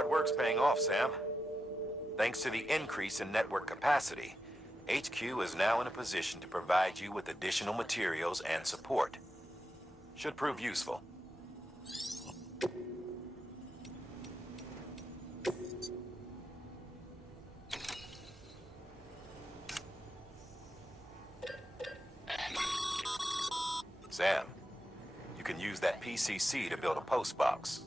hard work's paying off, Sam. Thanks to the increase in network capacity, HQ is now in a position to provide you with additional materials and support. Should prove useful. Sam, you can use that PCC to build a post box.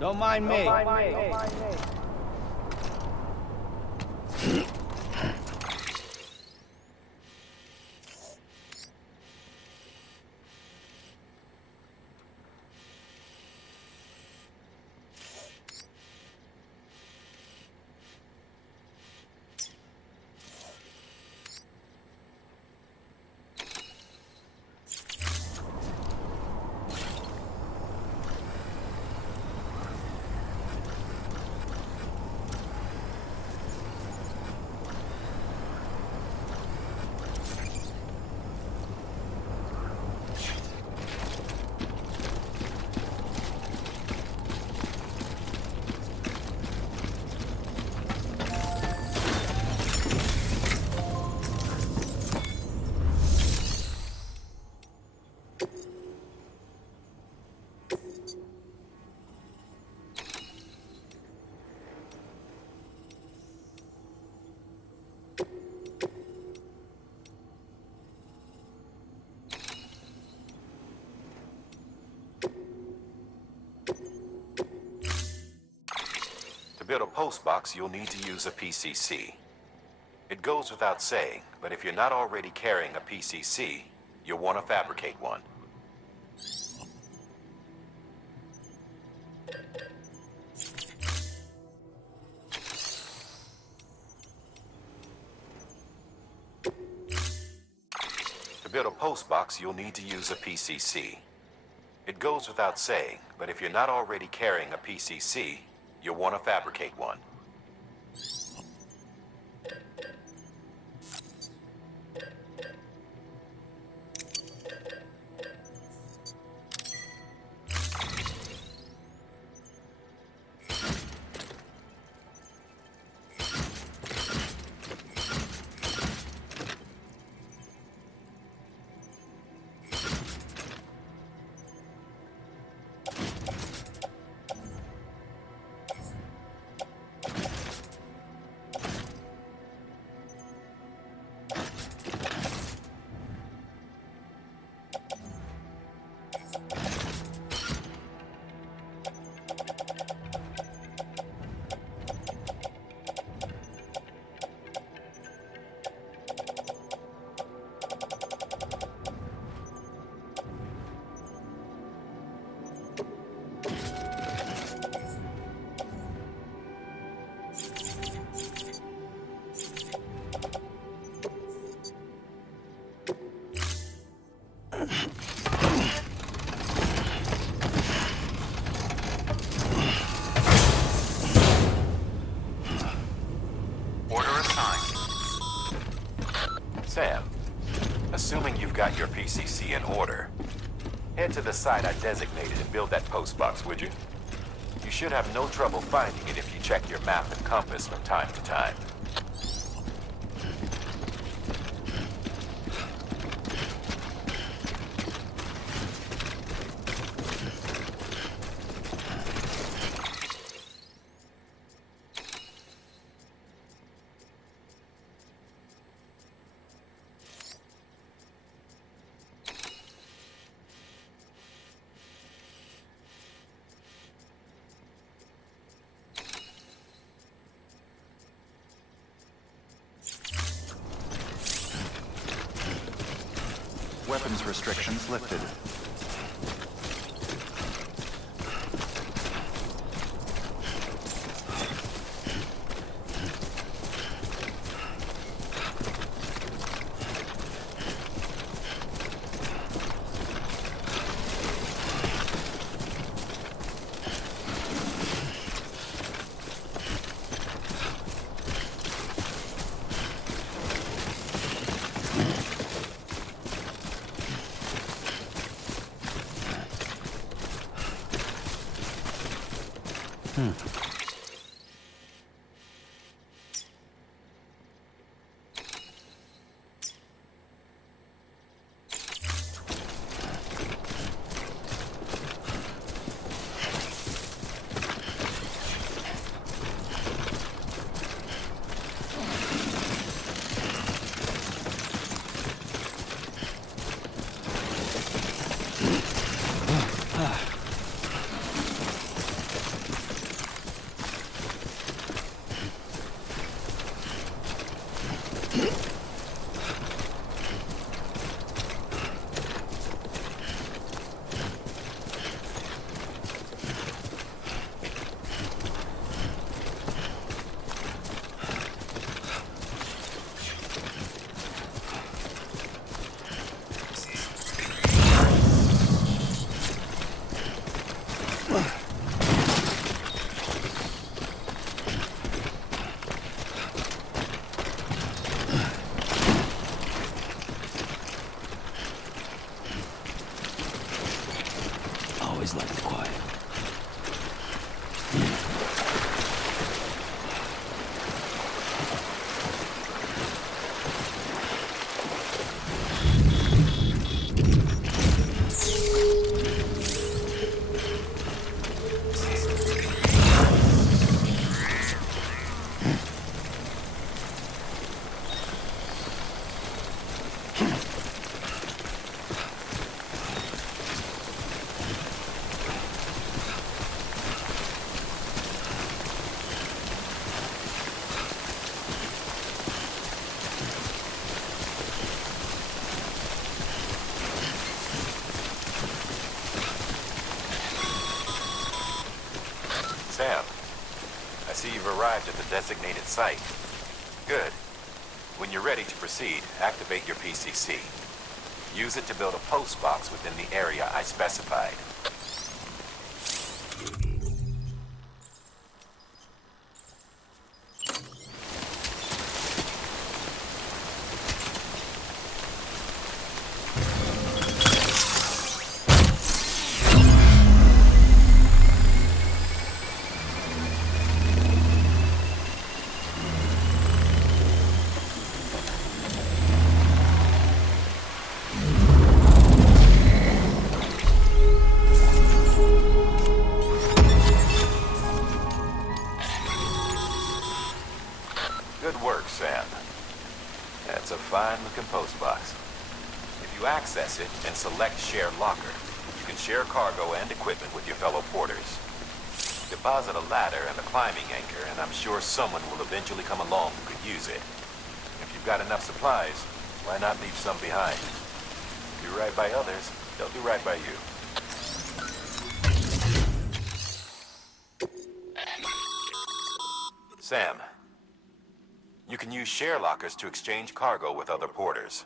Don't mind me. To build a post box, you'll need to use a PCC. It goes without saying, but if you're not already carrying a PCC, you'll want to fabricate one. To build a post box, you'll need to use a PCC. It goes without saying, but if you're not already carrying a PCC, you'll want to fabricate one. Sam, assuming you've got your PCC in order, head to the site I designated and build that post box, would you? You should have no trouble finding it if you check your map and compass from time to time. Weapons restrictions lifted. Always like the quiet. Sam, I see you've arrived at the designated site. Good. When you're ready to proceed, activate your PCC. Use it to build a post box within the area I specified. Good work, Sam. That's a fine-looking post box. If you access it and select Share Locker, you can share cargo and equipment with your fellow porters. Deposit a ladder and a climbing anchor, and I'm sure someone will eventually come along who could use it. If you've got enough supplies, why not leave some behind? Do right by others, they'll do right by you. Sam, you can use share lockers to exchange cargo with other porters.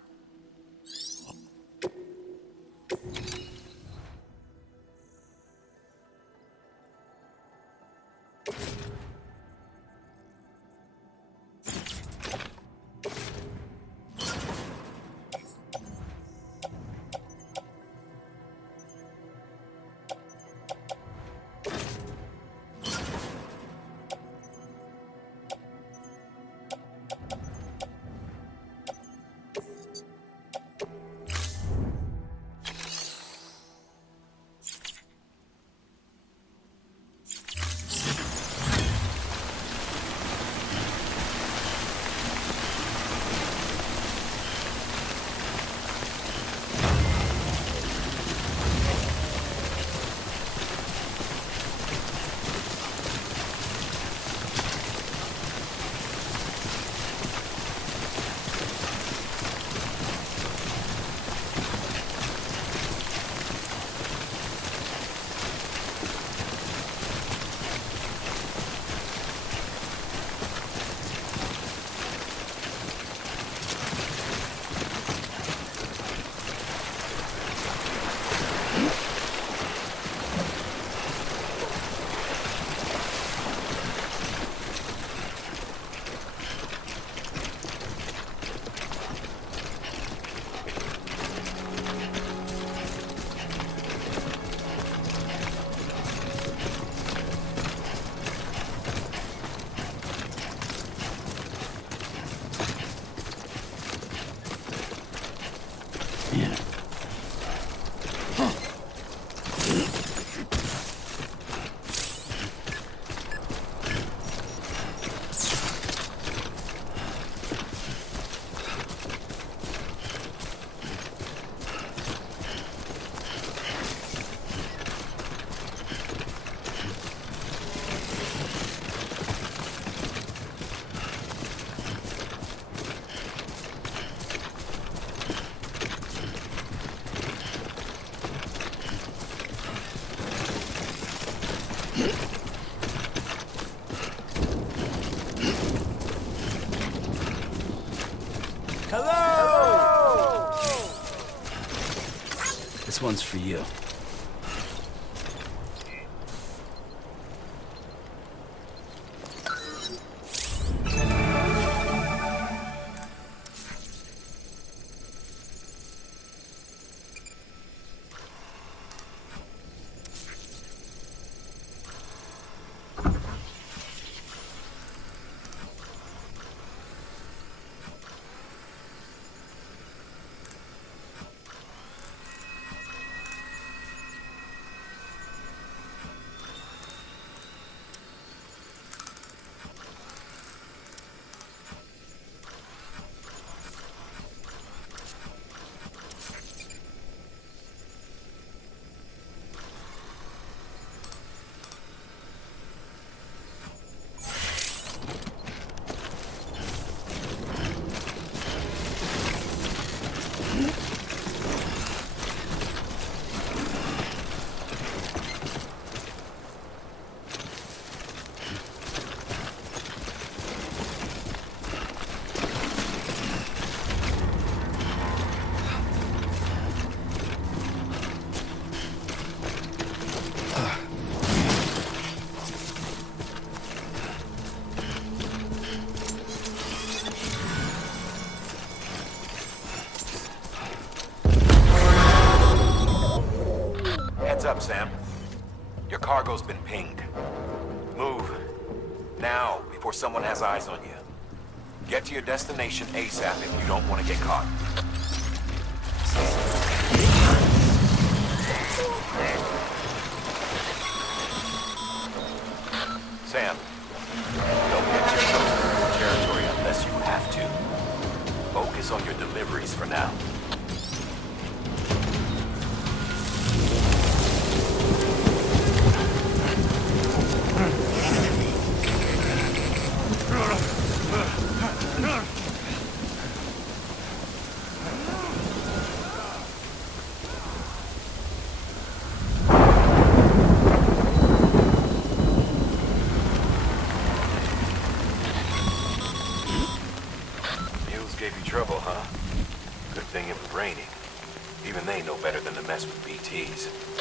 Yeah. Hello! This one's for you. Heads up, Sam. Your cargo's been pinged. Move. Now, before someone has eyes on you. Get to your destination ASAP if you don't want to get caught. Sam, don't get too close to the territory unless you have to. Focus on your deliveries for now. Gave you trouble, huh? Good thing it was raining. Even they know better than to mess with BTs.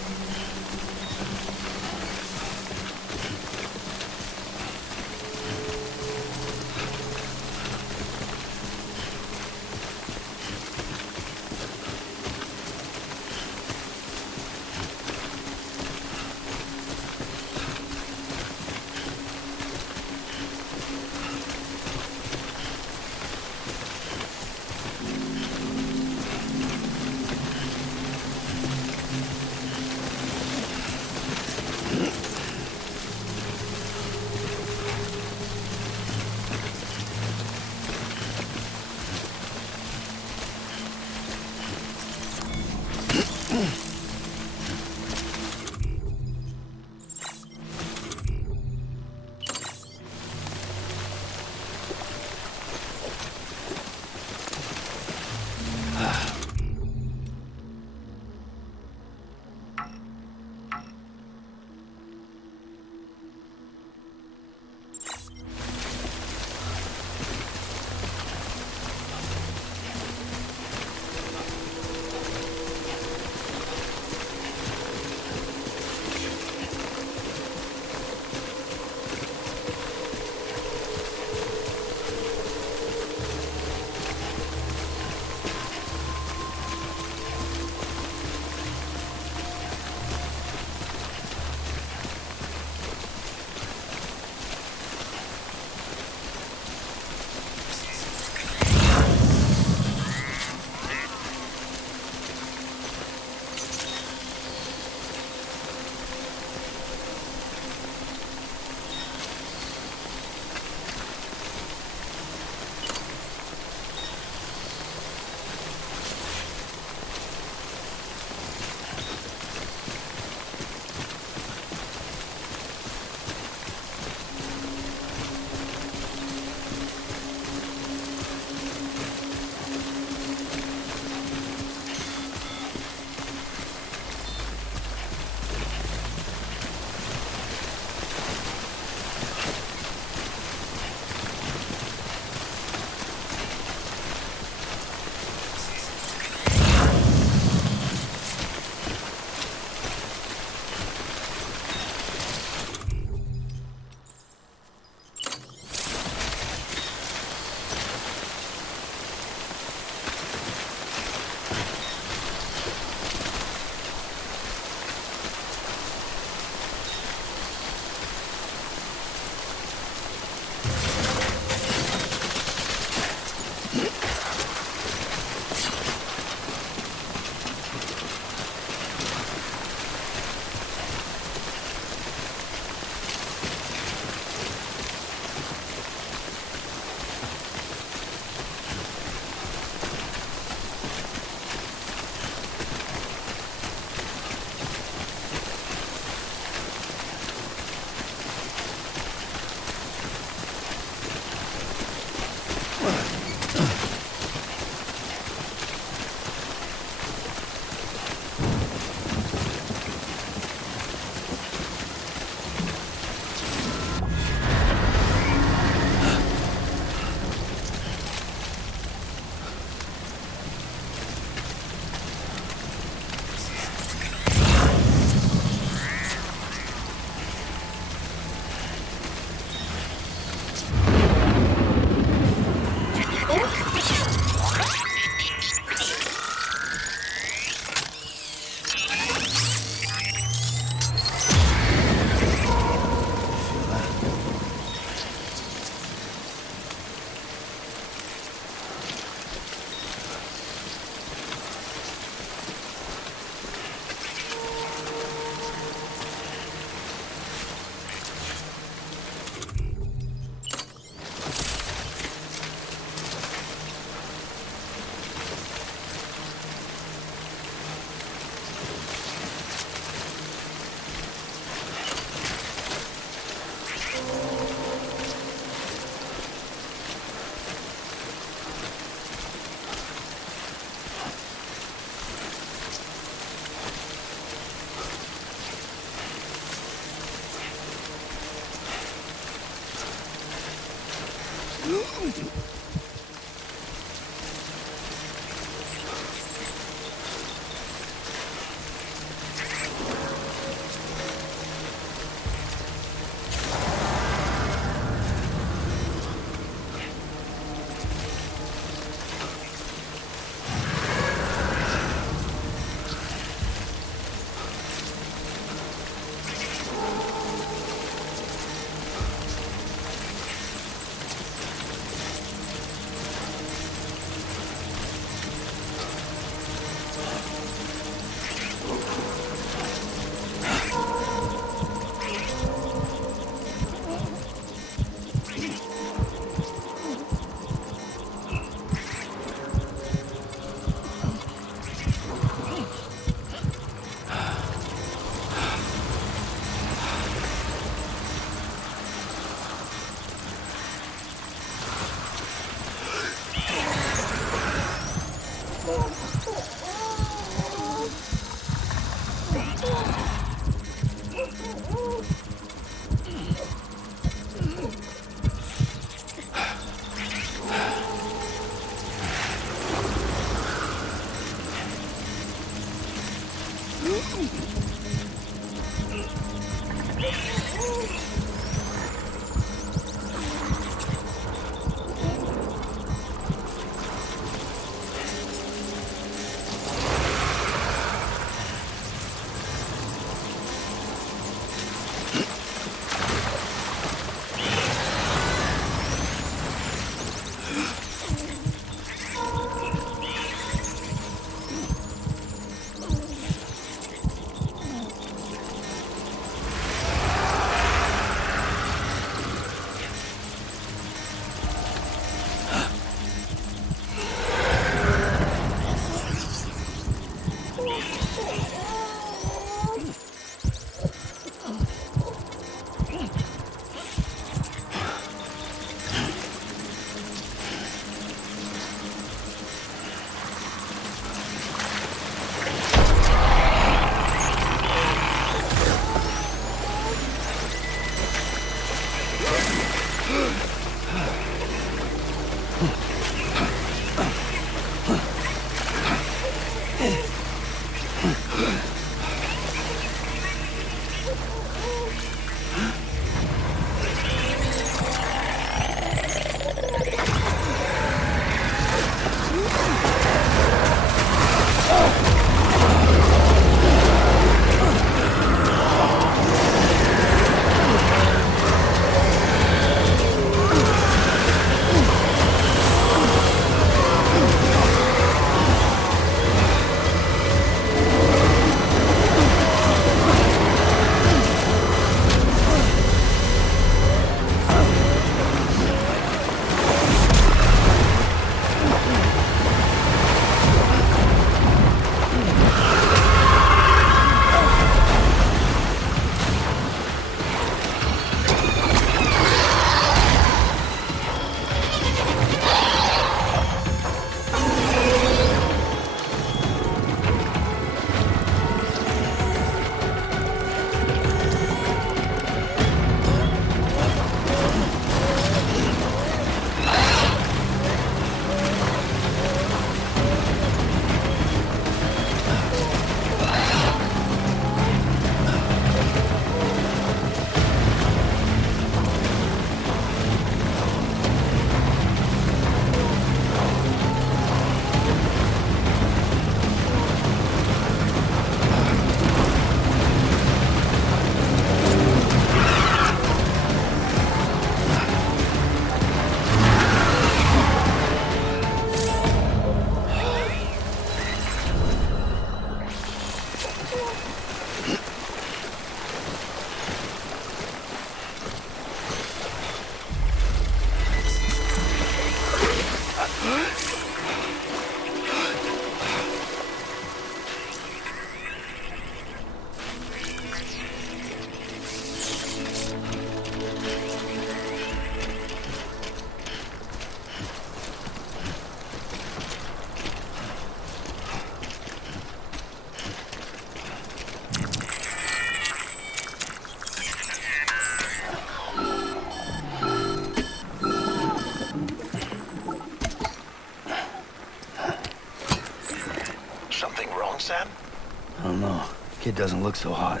It doesn't look so hot.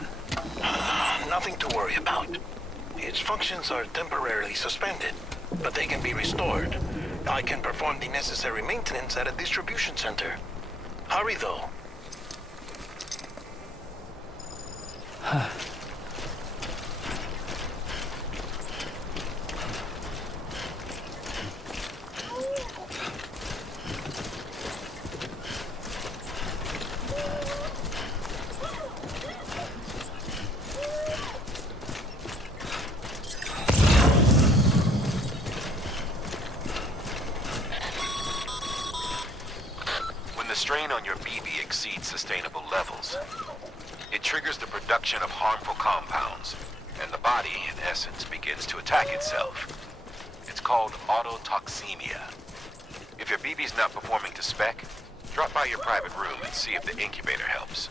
Nothing to worry about. Its functions are temporarily suspended, but they can be restored. I can perform the necessary maintenance at a distribution center. Hurry, though. When the strain on your BB exceeds sustainable levels, it triggers the production of harmful compounds, and the body, in essence, begins to attack itself. It's called autotoxemia. If your BB's not performing to spec, drop by your private room and see if the incubator helps.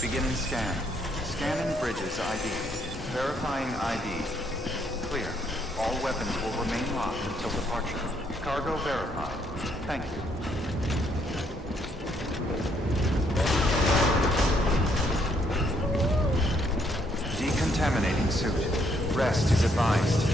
Beginning scan. Scanning bridges ID. Verifying ID. Clear. All weapons will remain locked until departure. Cargo verified. Thank you. Decontaminating suit. Rest is advised.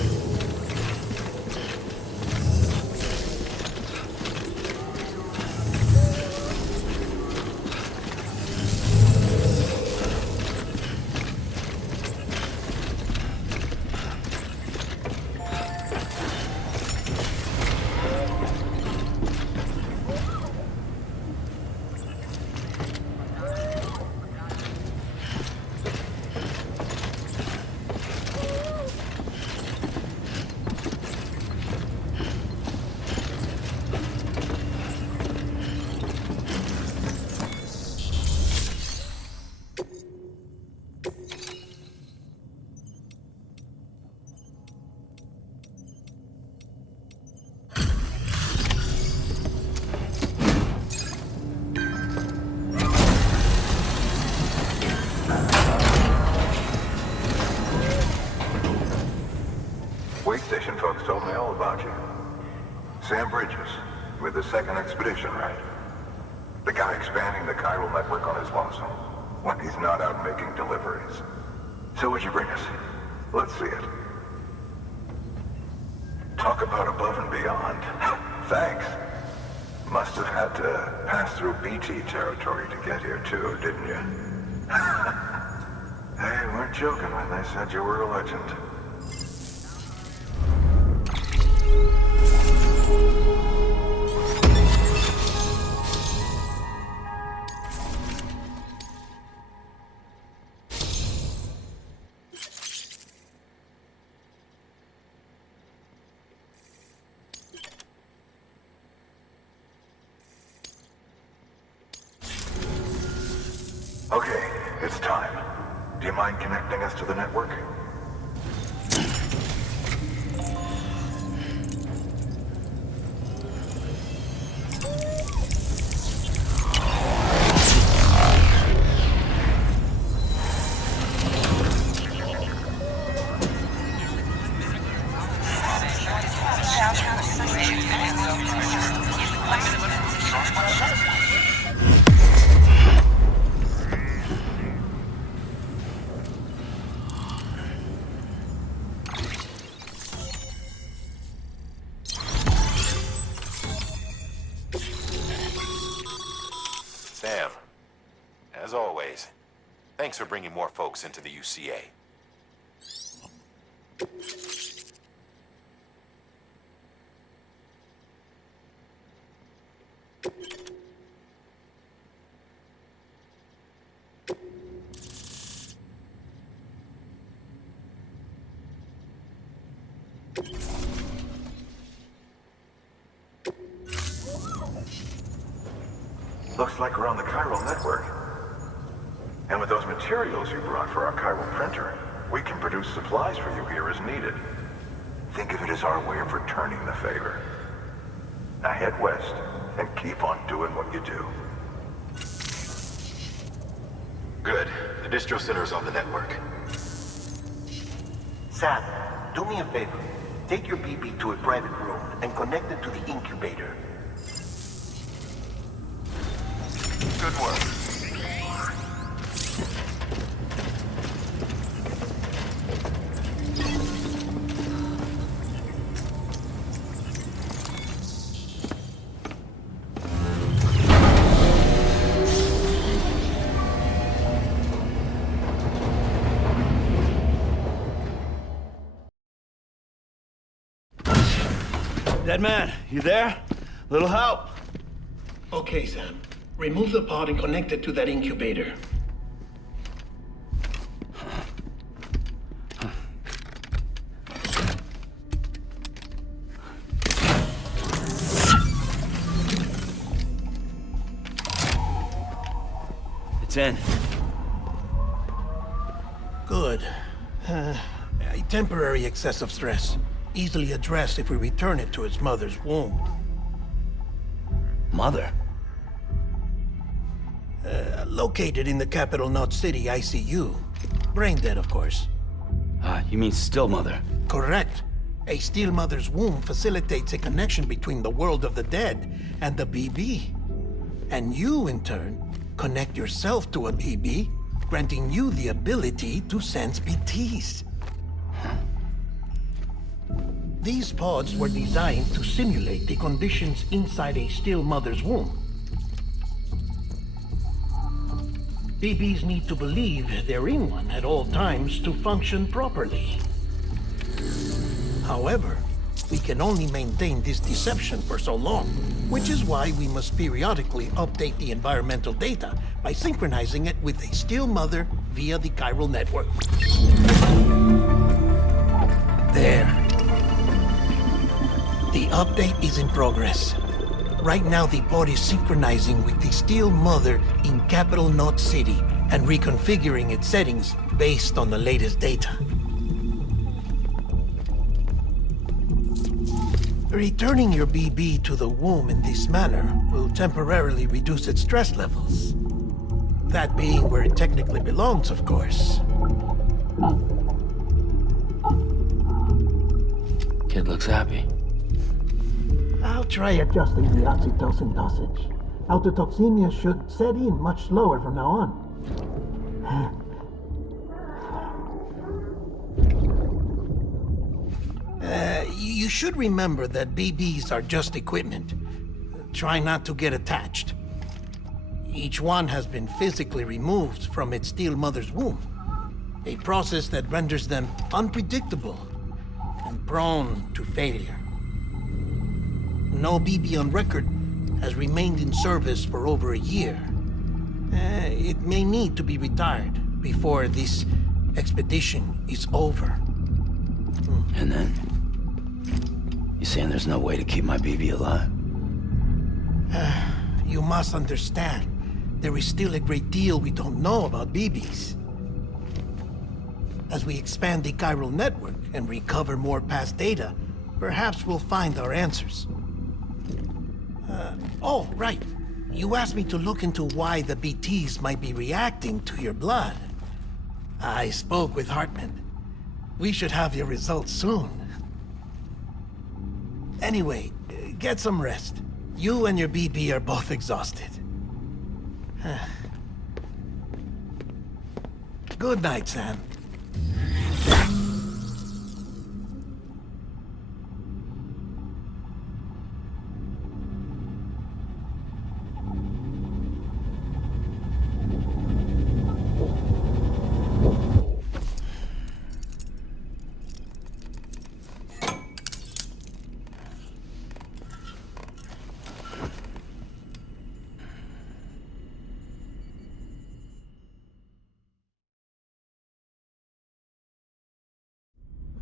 Wait station folks told me all about you. Sam Bridges, with the second expedition, right? The guy expanding the chiral network on his lonesome, when he's not out making deliveries. So what'd you bring us? Let's see it. Talk about above and beyond. Thanks. Must have had to pass through BT territory to get here too, didn't you? They weren't joking when they said you were a legend. Okay, it's time. Do you mind connecting us to the network? Sam, as always, thanks for bringing more folks into the UCA. Looks like we're on the chiral network. And with those materials you brought for our chiral printer, we can produce supplies for you here as needed. Think of it as our way of returning the favor. Now head west and keep on doing what you do. Good. The distro center is on the network. Sam, do me a favor. Take your BB to a private room and connect it to the incubator. Good work. Dead man, you there? Little help? Okay, Sam. Remove the pod and connect it to that incubator. It's in. Good. A temporary excessive stress. Easily addressed if we return it to its mother's womb. Mother? Located in the capital Knot City ICU. Brain dead, of course. You mean still mother? Correct. A still mother's womb facilitates a connection between the world of the dead and the BB. And you, in turn, connect yourself to a BB, granting you the ability to sense BTs. These pods were designed to simulate the conditions inside a still mother's womb. BBs need to believe they're in one at all times to function properly. However, we can only maintain this deception for so long, which is why we must periodically update the environmental data by synchronizing it with a still mother via the chiral network. There. The update is in progress. Right now, the pod is synchronizing with the still mother in capital Knot City and reconfiguring its settings based on the latest data. Returning your BB to the womb in this manner will temporarily reduce its stress levels. That being where it technically belongs, of course. Kid looks happy. I'll try adjusting the oxytocin dosage. Autotoxemia should set in much slower from now on. You should remember that BBs are just equipment. Try not to get attached. Each one has been physically removed from its still mother's womb. A process that renders them unpredictable and prone to failure. No BB on record has remained in service for over a year. It may need to be retired before this expedition is over. And then? You saying there's no way to keep my BB alive? You must understand, there is still a great deal we don't know about BBs. As we expand the chiral network and recover more past data, perhaps we'll find our answers. Oh, right. You asked me to look into why the BTs might be reacting to your blood. I spoke with Hartman. We should have your results soon. Anyway, get some rest. You and your BB are both exhausted. Good night, Sam.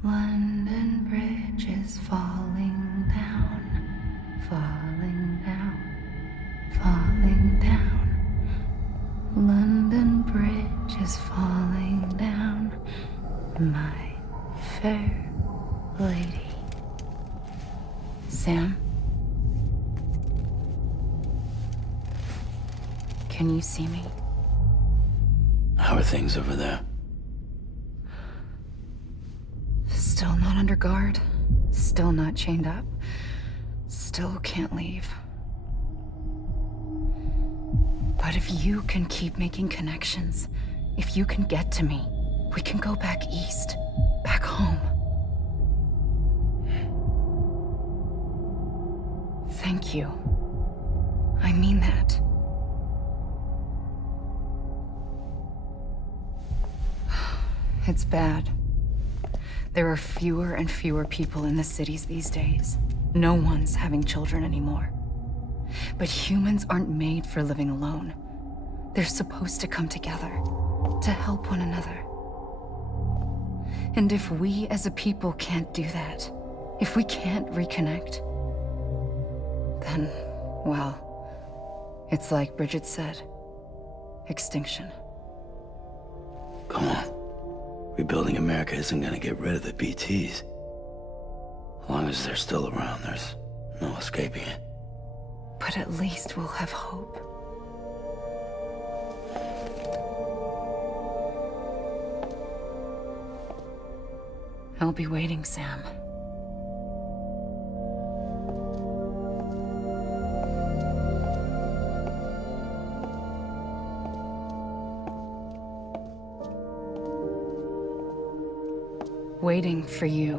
London Bridge is falling down, falling down, falling down. Can you see me? How are things over there? Still not under guard. Still not chained up. Still can't leave. But if you can keep making connections, if you can get to me, we can go back east. Back home. Thank you. I mean that. It's bad. There are fewer and fewer people in the cities these days. No one's having children anymore. But humans aren't made for living alone. They're supposed to come together, to help one another. And if we as a people can't do that, if we can't reconnect, then, well, it's like Bridget said, extinction. Come on. Rebuilding America isn't gonna get rid of the BTs. As long as they're still around, there's no escaping it. But at least we'll have hope. I'll be waiting, Sam. Waiting for you.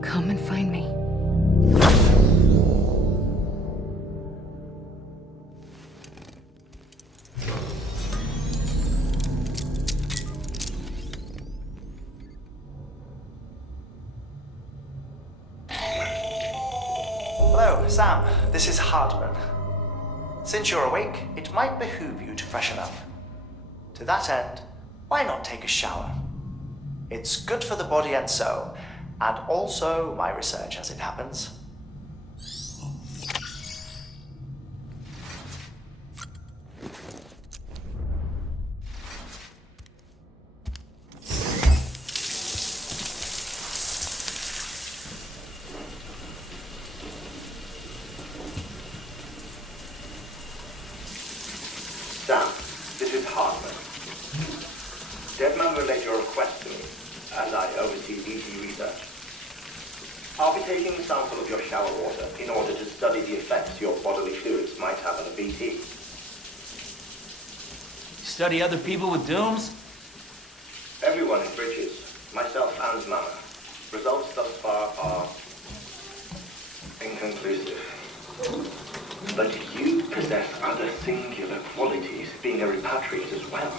Come and find me. Hello, Sam. This is Hartman. Since you're awake, it might behoove you to freshen up. To that end, why not take a shower? It's good for the body and soul, and also my research as it happens. Sam, this is Hartman. Deadman relayed your request to me, as I oversee BT research. I'll be taking a sample of your shower water in order to study the effects your bodily fluids might have on a BT. Study other people with dooms? Everyone in Bridges, myself and Mama. Results thus far are inconclusive. But you possess other singular qualities, being a repatriate as well.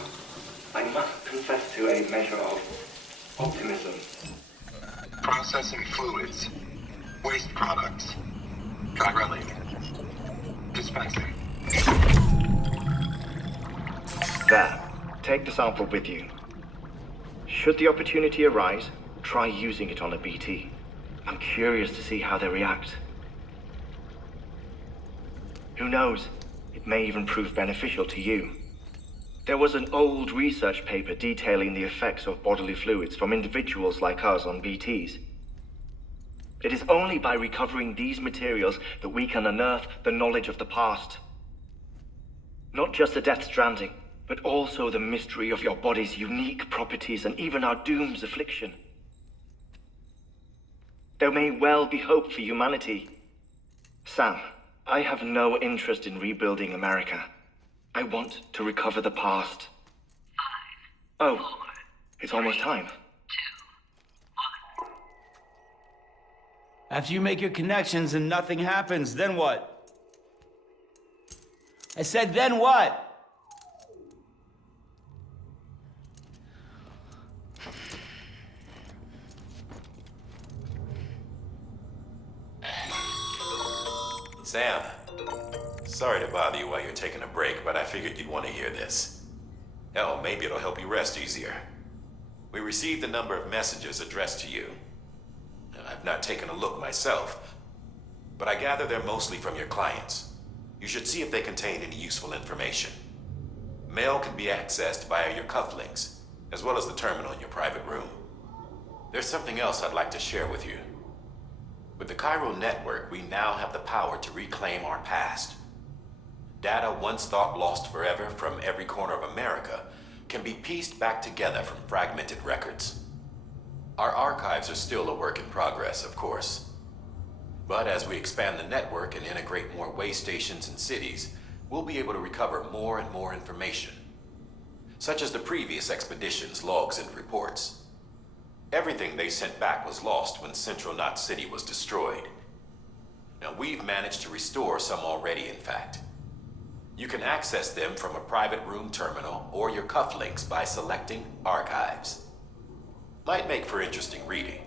I must confess to a measure of optimism. Processing fluids. Waste products. Chiralic. Dispensing. There. Take the sample with you. Should the opportunity arise, try using it on a BT. I'm curious to see how they react. Who knows? It may even prove beneficial to you. There was an old research paper detailing the effects of bodily fluids from individuals like us on BTs. It is only by recovering these materials that we can unearth the knowledge of the past. Not just the Death Stranding, but also the mystery of your body's unique properties and even our doom's affliction. There may well be hope for humanity. Sam, I have no interest in rebuilding America. I want to recover the past. 5, 4, oh, it's almost time. 2, 1. After you make your connections and nothing happens, then what? I said, then what? Sam, sorry to bother you while you're taking a break, but I figured you'd want to hear this. Hell, maybe it'll help you rest easier. We received a number of messages addressed to you. I've not taken a look myself, but I gather they're mostly from your clients. You should see if they contain any useful information. Mail can be accessed via your cufflinks, as well as the terminal in your private room. There's something else I'd like to share with you. With the Chiral Network, we now have the power to reclaim our past. Data once thought lost forever from every corner of America can be pieced back together from fragmented records. Our archives are still a work in progress, of course. But as we expand the network and integrate more way stations and cities, we'll be able to recover more and more information, such as the previous expedition's logs and reports. Everything they sent back was lost when Central Knot City was destroyed. Now, we've managed to restore some already, in fact. You can access them from a private room terminal or your cufflinks by selecting Archives. Might make for interesting reading.